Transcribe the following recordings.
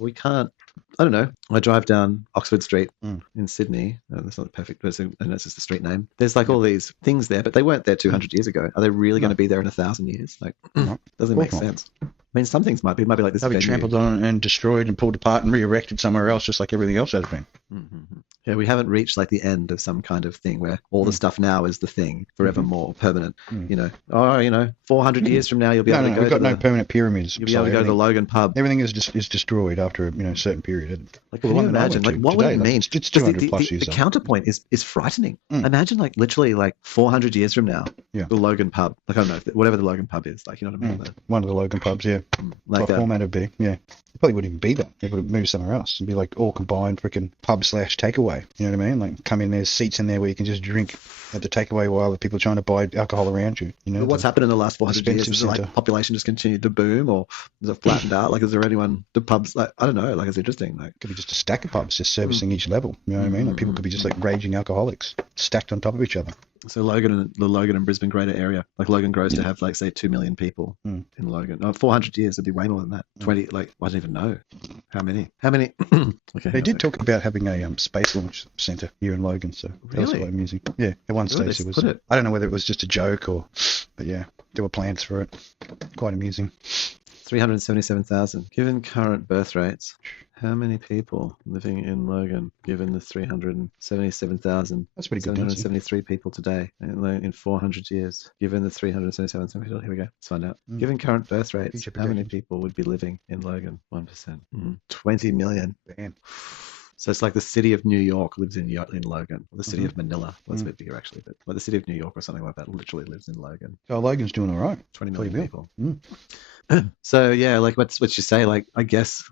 We can't. I don't know. I drive down Oxford Street Mm. in Sydney. That's not perfect, but and that's just a street name. There's like all these things there, but they weren't there 200 years ago. Are they really going to be there in 1,000 years? Like, No, doesn't of make course not. sense. I mean, some things might be like this They'll be venue. trampled on and destroyed and pulled apart and re-erected somewhere else, just like everything else has been. Yeah, we haven't reached like the end of some kind of thing where all the stuff now is the thing forevermore, permanent. You know, 400 years from now you'll be able to go. We've got no permanent pyramids. You'll be able to go to the Logan pub. Everything is destroyed after a certain period. Like, can you imagine? Like, what would it mean? It's 200 plus years. The counterpoint is frightening. Imagine, like, literally, like 400 years from now, the Logan pub. Like, I don't know, whatever the Logan pub is. Like, you know what I mean? One of the Logan pubs, yeah. Like what format it'd be, yeah. It probably wouldn't even be that. It would move somewhere else. It'd be like all combined freaking pub/takeaway. You know what I mean? Like, come in, there's seats in there where you can just drink at the takeaway while the people are trying to buy alcohol around you. You know, but what's happened in the last 400 years? Is it like population just continued to boom, or is it flattened out? Like, is there anyone? The pubs, like, I don't know. Like, it's interesting. Like, could be just a stack of pubs just servicing each level. You know what I mean? Like, people could be just like raging alcoholics stacked on top of each other. So the Logan and Brisbane greater area, like Logan grows to have like say 2 million people in Logan. 400 years, it'd be way more than that. 20, like, I don't even know how many. Okay, they did talk about having a space launch center here in Logan, so that was quite amusing. Yeah, at one stage it was. I don't know whether it was just a joke but yeah, there were plans for it. Quite amusing. 377,000. Given current birth rates, how many people living in Logan, given the 377,000? That's pretty good. 773 people today in 400 years. Given the 377,000 people, here we go. Let's find out. Given current birth rates, how many people would be living in Logan? 1%. 20 million. Damn. So it's like the city of New York lives in Logan. Or the city of Manila. Well, that's a bit bigger, actually. But like the city of New York or something like that literally lives in Logan. So Logan's doing all right. 20 million people. So yeah, like what you say, like, I guess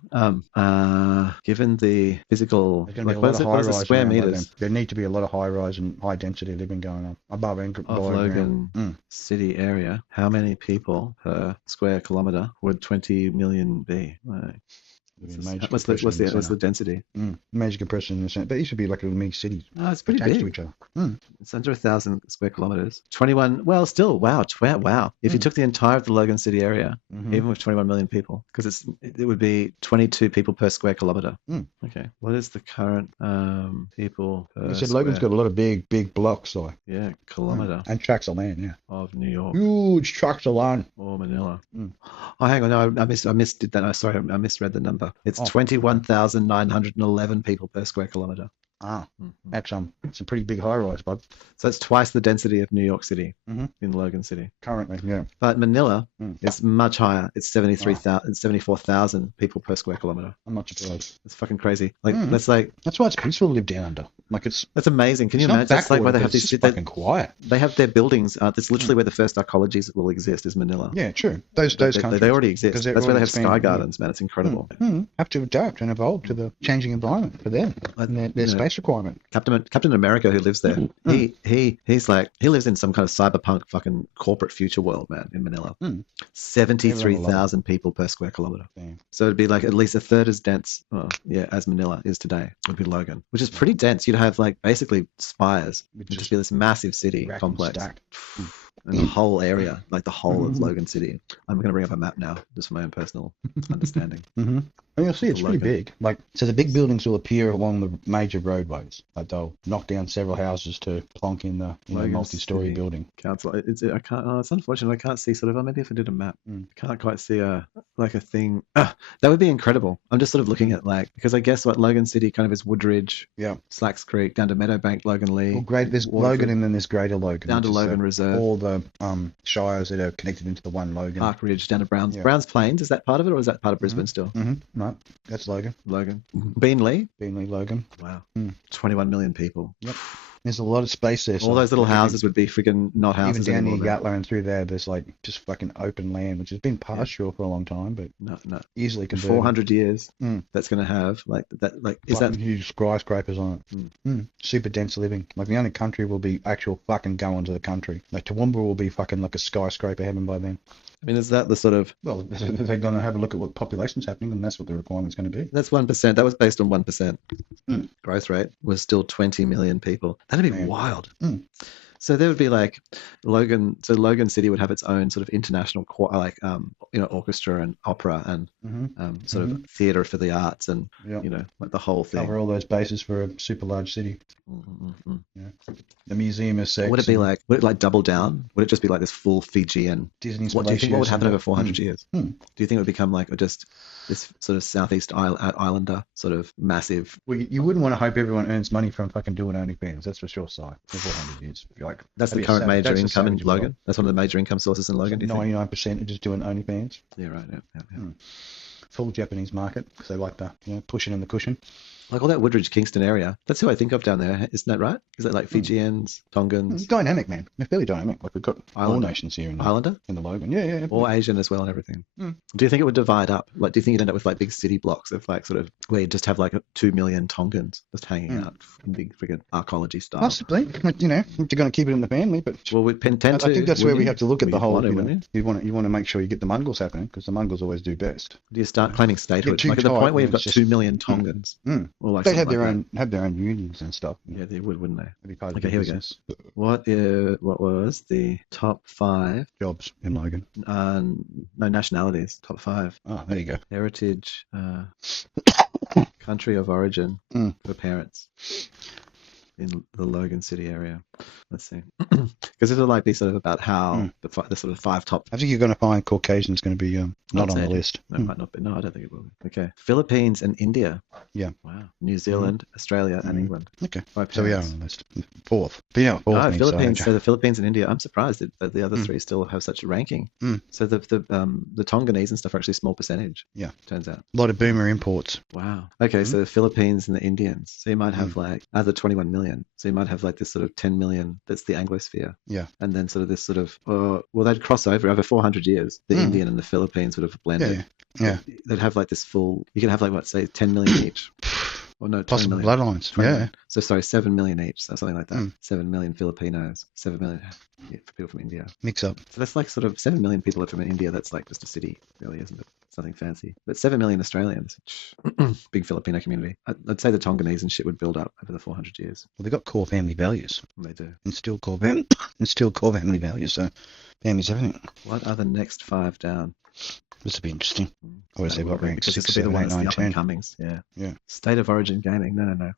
given the physical, like, what's the square meters? There need to be a lot of high rise and high density living going on above and of Logan city area. How many people per square kilometer would 20 million be? What's the density? Major compression in the center. But these should be like little mini cities. Oh, it's pretty big. To each other. It's under 1,000 square kilometers. 21. Well, still, wow. If you took the entire of the Logan City area, even with 21 million people, because it would be 22 people per square kilometer. Okay. What is the current people per? You said Logan's got a lot of big blocks, so. Yeah, kilometer. And tracts of land, yeah. Of New York. Huge tracts of land. Or Manila. Oh, hang on. No, I misdid that. Sorry, I misread the number. It's 21,911 people per square kilometer. That's it's a pretty big high rise, bud. So it's twice the density of New York City in Logan City. Currently, yeah. But Manila is much higher. It's 74,000 people per square kilometer. I'm not surprised. It's fucking crazy. Like that's why it's peaceful to live down under. Like that's amazing. Can you imagine? It's like where they have these fucking quiet. They have their buildings. That's literally where the first arcologies will exist. Is Manila? Yeah, true. Those countries they already exist. That's where they have sky gardens, man. It's incredible. Have to adapt and evolve to the changing environment for them and their space requirement. Captain America, who lives there, he's like, he lives in some kind of cyberpunk fucking corporate future world, man, in Manila. 73,000 people per square kilometer. Damn. So it'd be like at least a third as dense, as Manila is today, would be Logan, which is pretty dense. You'd have like basically spires. It'd just be this massive city complex. And the whole area, like the whole of Logan City. I'm going to bring up a map now, just for my own personal understanding. And you'll see it's pretty big. Like, so the big buildings will appear along the major roadways. Like they'll knock down several houses to plonk in the multi-story building. Council. It's unfortunate. I can't see sort of. Maybe if I did a map, I can't quite see a thing. That would be incredible. I'm just sort of looking at because I guess what Logan City kind of is Woodridge, Slacks Creek, down to Meadowbank, Logan Lee. Well, there's Waterford, Logan and then there's Greater Logan. Down to Logan Reserve. All the shires that are connected into the one Logan. Park Ridge down to Browns. Yeah. Browns Plains, is that part of it, or is that part of Brisbane still? No, that's Logan. Beenleigh, Logan. Wow. 21 million people. Yep. There's a lot of space there. All those little houses would be freaking not houses. Even down near Yatla and through there's like just fucking open land, which has been pastoral for a long time, but no. Easily converted. 400 years. That's going to have is that huge skyscrapers on it. Super dense living. Like the only country will be actual fucking going to the country. Like Toowoomba will be fucking like a skyscraper heaven by then. I mean, is that the sort of... Well, they're going to have a look at what population's happening, and that's what the requirement's going to be. That's 1%. That was based on 1%. Growth rate was still 20 million people. That'd be wild. So there would be like Logan. So Logan City would have its own sort of international, orchestra and opera and sort of theatre for the arts and like the whole thing. Cover all those bases for a super large city. Yeah. The museum of sex. Would it like double down? Would it just be like this full Fijian? Disney's what do you think? What would happen over 400 years? Do you think it would become like just this sort of Southeast Islander sort of massive? Well, you wouldn't want to hope everyone earns money from fucking doing OnlyFans. That's for sure. For 400 years, like that's the current major income in Logan. That's one of the major income sources in Logan. 99% are just doing OnlyFans. Yeah, right. Yeah. Full Japanese market because they like the pushing and the cushion. Like all that Woodridge, Kingston area. That's who I think of down there. Isn't that right? Is that like Fijians, Tongans? Dynamic, man. They're fairly dynamic. Like we've got Islander. all nations here in the Logan. Yeah. Or Asian as well and everything. Do you think it would divide up? Like, do you think you'd end up with like big city blocks of like sort of where you just have like 2 million Tongans just hanging out in big friggin' archaeology style? Possibly. You're going to keep it in the family, but we tend to. I think that's where we have to look at the whole. You want to make sure you get the Mongols happening because the Mongols always do best. Do you start claiming statehood? Like at the point where you've got 2 million Tongans. Or like they have their own unions and stuff. Yeah, they would, wouldn't they? Be part of okay, here business. We go. What was the top 5 jobs in Logan? No, nationalities. Top 5. Oh, there you go. Heritage, country of origin for parents in the Logan City area. Let's see. Because it'll like be sort of about how the sort of 5 top. I think you're going to find Caucasian's going to be not on the list. No, it might not be. No, I don't think it will be. Okay. Philippines and India. Yeah. Wow. New Zealand, Australia, and England. Okay. So we are on the list. 4th. But yeah, 4th. Philippines. So the Philippines and India. I'm surprised that the other 3 still have such a ranking. So the Tonganese and stuff are actually a small percentage. Yeah. Turns out. A lot of boomer imports. Wow. Okay. So the Philippines and the Indians. So you might have like other 21 million. So you might have like this sort of 10 million. That's the Anglosphere. Yeah. And then sort of this sort of they'd cross over 400 years. The Indian and the Philippines would have blended. Yeah. They'd have like this full. You could have like 10 million each. Or no, possible bloodlines. Yeah. So sorry, 7 million each. So something like that. 7 million Filipinos. 7 million for people from India. Mix up. So that's like sort of 7 million people are from India. That's like just a city, really, isn't it? It's nothing fancy. But 7 million Australians. Big Filipino community. I'd say the Tonganese and shit would build up over the 400 years. Well, they've got core family values. They do. Instill core family values. So family's everything. What are the next 5 down? This will be interesting. I want to say what rank? 6, this will be 7, the 8, ones 9, the 10. up-and-comings. Yeah. State of origin gaming. No.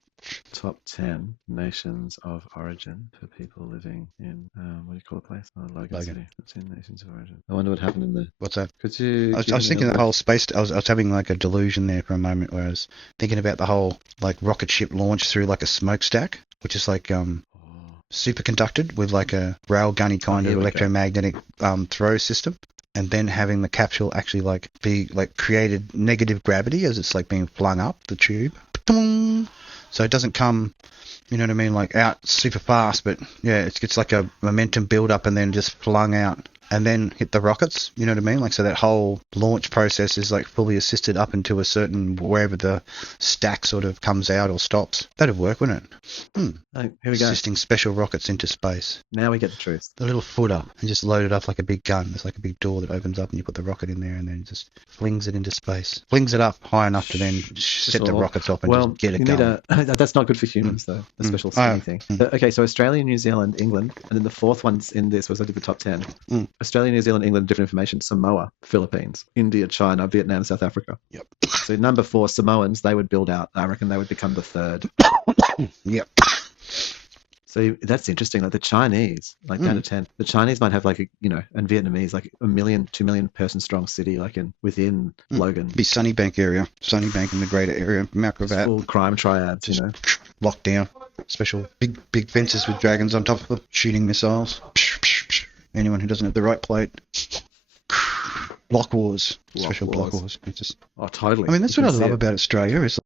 Top 10 nations of origin for people living in, what do you call the place? Logan City. 10 nations of origin. I wonder what happened in the... What's that? Could you... I was thinking the whole space... I was having like a delusion there for a moment where I was thinking about the whole like rocket ship launch through like a smokestack, which is like... superconducted with like a railgunny kind of electromagnetic throw system. And then having the capsule actually like be like created negative gravity as it's like being flung up the tube. So it doesn't come, you know what I mean, like out super fast, but yeah, it's like a momentum build up and then just flung out and then hit the rockets, you know what I mean? Like, so that whole launch process is like fully assisted up into a certain, wherever the stack sort of comes out or stops. That'd work, wouldn't it? Here we go. Assisting special rockets into space. Now we get the truth. The little footer and just load it up like a big gun. There's like a big door that opens up and you put the rocket in there and then just flings it into space. Flings it up high enough to then set the rockets off and just get it going. That's not good for humans though, a special spinning thing. Okay, so Australia, New Zealand, England, and then the 4th one's in this was I did the top 10. Australia, New Zealand, England, different information. Samoa, Philippines, India, China, Vietnam, South Africa. Yep. So number 4, Samoans, they would build out. I reckon they would become the 3rd. Yep. So that's interesting. Like the Chinese, like down to 10. The Chinese might have like and Vietnamese like 1 million, 2 million person strong city like within Logan. Be Sunnybank area, Sunnybank in the greater area, Macrovat. Full crime triads, Locked down. Special big fences with dragons on top of them, shooting missiles. Anyone who doesn't have the right plate. Block wars. Special block wars. It's just... Oh, totally. I mean, that's what I love about Australia. Is